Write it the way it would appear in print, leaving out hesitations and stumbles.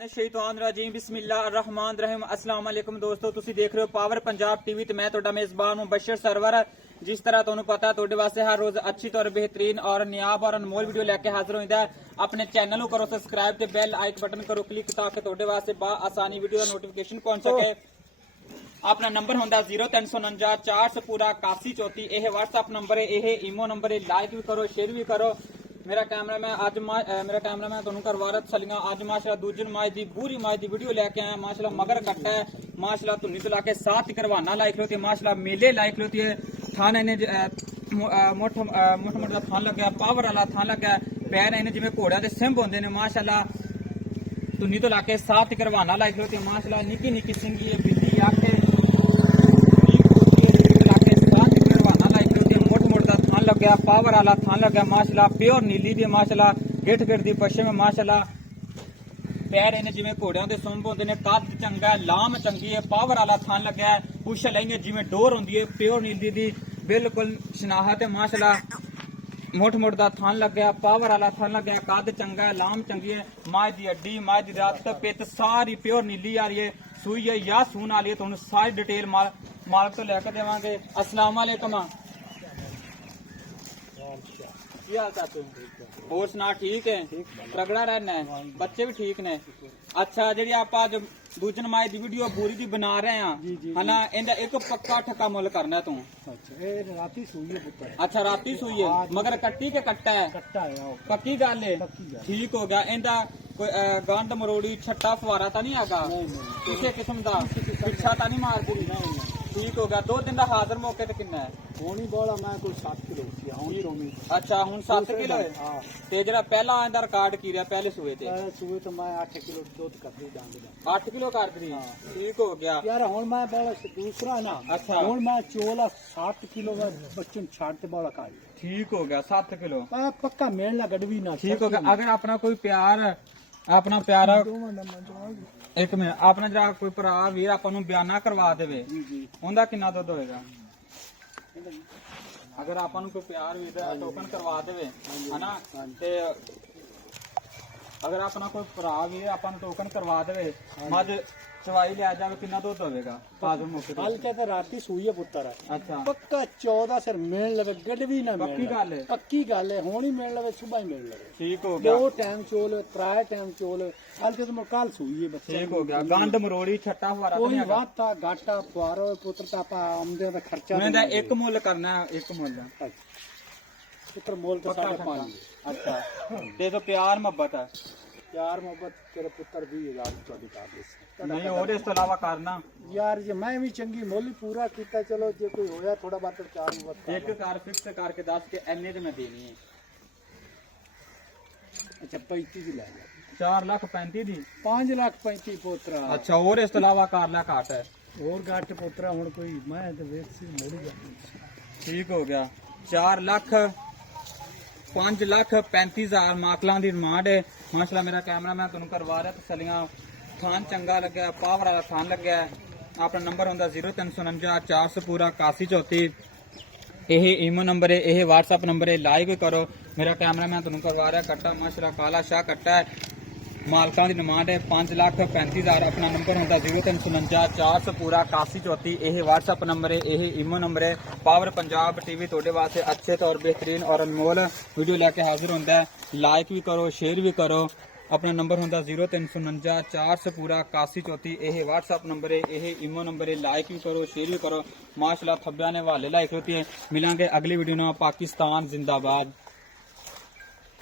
शैतानरजीम बिस्मिल्लाहिर्रहमानिर्रहीम अस्सलाम वालेकुम दोस्तों, ਤੁਸੀਂ ਦੇਖ ਰਹੇ ਹੋ ਪਾਵਰ ਪੰਜਾਬ ਟੀਵੀ ਤੇ ਮੈਂ ਤੁਹਾਡਾ ਮੇਜ਼ਬਾਨ ਹੂੰ ਬਸ਼ਰ ਸਰਵਰ। ਜਿਸ ਤਰ੍ਹਾਂ ਤੁਹਾਨੂੰ ਪਤਾ ਤੁਹਾਡੇ ਵਾਸਤੇ ਹਰ ਰੋਜ਼ ਅੱਛੀ ਤੌਰ बेहतरीन और ਨਿਆਬ और अनमोल वीडियो लेके हाजिर होइंदा है। अपने चैनल ਨੂੰ करो सब्सक्राइब ਤੇ ਬੈਲ ਆਈਕ ਬਟਨ ਕਰੋ ਕਲਿੱਕ ਤਾਂ ਕਿ ਤੁਹਾਡੇ ਵਾਸਤੇ ਬਾ ਆਸਾਨੀ ਵੀਡੀਓ ਦਾ ਨੋਟੀਫਿਕੇਸ਼ਨ ਪਹੁੰਚ ਸਕੇ। अपना नंबर होंदा 0349 400 पूरा 8134। यह व्हाट्सएप नंबर है, यह ईमो नंबर है। लाइक भी करो, शेयर भी करो। मेरा कैमरा मैं तुहानू करवा रहा सलियां अज माशाल्लाह दूजन माज दी बूरी माज दी वीडियो लेके आया। माशाल्लाह मगर कट्टा है, माशाल्लाह धुनी तो लाके साथ करवाना लाइक लोती है, माशाल्लाह मेले लाइक लोती है। थान इन्हें मुठ दा थान लग्या, पावर वाला थान लग्या, पैर इन्हें जिवें घोड़ियां दे सिंभ होंदे ने। माशाल्लाह धुनी तो लाके साथ करवाना लाइक लोती है। माशाल्लाह निक्की निक्की सिंगी है, बिल्ली आके लग्या, पावर वाला थान लग्या। माशाल्लाह प्योर नीली दी, माशाल्लाह गिठ गिठ दी पश्चिम, माशाल्लाह पैर इन्हें जिवें घोड़ियां दे सुंभ होंदे ने। कद चंगा है, लाम चंगी है, पावर वाला थान लग्या है। पुछ लेंगे जिवें डोर होंदी है, प्योर नीली दी बिल्कुल शनाहत है। माशाल्लाह मुठ दा थान लग्या, पावर वाला थान लग्या, कद चंगा है, लाम चंगी है। माज दी हड्डी, माज दी रत पित सारी प्योर नीली आ रही है। सूई है या सून वाली है, तुहानू सारी डिटेल मालक तो लैके देवांगे। अस्सलाम वालेकुम। और सुना ठीक है, तगड़ा रहना है, बच्चे भी ठीक ने। अच्छा जी आप दूजन माए दी वीडियो पूरी दी बना रहे हैं है ना, इनका एक पक्का ठक्का मुल करना तू। राती सूई है पुत्र। अच्छा राती सूई है, मगर कट्टी के कट्टा है, कट्टा है पक्की गल है, ठीक हो गया। इनका कोई गंद मरोड़ी छट्टा फवारा तो नहीं आगा किसी किस्म का, पिछा तो नहीं मारती, ठीक हो गया। 2 दिन का हाजिर मौके ते कितना है? होनी बोला मैं कोई 7 किलो सी होनी रोमी। अच्छा हुन 7 किलो है। हां ते जेड़ा पहला आंदा रिकॉर्ड की रहा पहले सूए ते सूए तो मैं 8 किलो दूध कर दी डांग दा 8 किलो कर दी, ठीक हो गया यार। हुन मैं बोला दूसरा ना, अच्छा हुन मैं चोला 7 किलो का बच्चन छाड़ ते बोला खाई, ठीक हो गया। 7 किलो मैं पक्का मेल ना गड़वी ना, ठीक हो गया। अगर अपना कोई प्यार अपना प्यारा एक मिनट अपना जरा कोई भरा वीर आपा नू बयाना करवा देवे उनदा किन्ना दुध होएगा? अगर आपा नू कोई प्यार वीर टोकन करवा देवे है ना, ते अगर अपना कोई भरा वीर आपा नू टोकन करवा देवे मझ चवाई लिया जावे किन्ना दुध होएगा? हाजिर मौके कल के तो राती सूई है पुत्र है। अच्छा पक्का 14 सिर मेल लवे गड़वी ना, पक्की गल है, पक्की गल है। हुन ही मेल लवे, सुबह ही मेल लवे, ठीक हो गया। 2 टाइम चोल 3 टाइम चोल कल के तो कल सूई है बच्चा, ठीक हो गया। गंद मरोड़ी छट्टा फवारा तो कोई नहीं हैगा? वाता घाटा फवारो पुत्र ता पा आमदे दा खर्चा मैं दा एक मुल करना है, एक मुल पुत्र मोल तो 5.5। अच्छा ते तो प्यार मोहब्बत है, यार मोहब्बत तेरे पुत्र 20,000 चौदी कर दे नहीं और इस तो अलावा करना यार जे मैं भी चंगी मोल ही पूरा कीता। चलो जे कोई होया थोड़ा बात चार मोहब्बत एक कार फिक्स करके 10 के एने ते मैं देनी है। अच्छा 35 दी ले जा, 4,35,000 दी 5,35,000 पुत्र। अच्छा और इस तो अलावा कार ला काट है और घाट पुत्र हुन कोई मैं ते वेख सी मोड़ी जा, ठीक हो गया। 5,35,000 माकलां दी डिमांड है। माशाल्लाह मेरा कैमरा मैं तुहानू करवा रहा तसलियां। थान चंगा लग्या, पावर वाला थान लग्या। अपना नंबर होंदा 0349 400 पूरा 8134। यह ईमो नंबर है, यह व्हाट्सएप नंबर है। लाइक भी करो। मेरा कैमरा मैं तुहानू करवा रहा कट्टा माशाल्लाह काला शाह कट्टा है। मालकां दी डिमांड है 5,35,000। अपना नंबर होंदा 0349 400 पूरा 8134। यह व्हाट्सएप नंबर है, यह ईमो नंबर है। पावर पंजाब टीवी तोड़े वास्ते अच्छे तौर बेहतरीन और अनमोल वीडियो लेके हाजिर होंदा है। लाइक भी करो, शेयर भी करो। अपना नंबर होंदा 0349 400 पूरा 8134। यह व्हाट्सएप नंबर है, यह ईमो नंबर है। लाइक भी करो, शेयर भी करो। माशाल्लाह थब्बिया ने हवाले लाइक होती है। मिलांगे अगली वीडियो में। पाकिस्तान जिंदाबाद।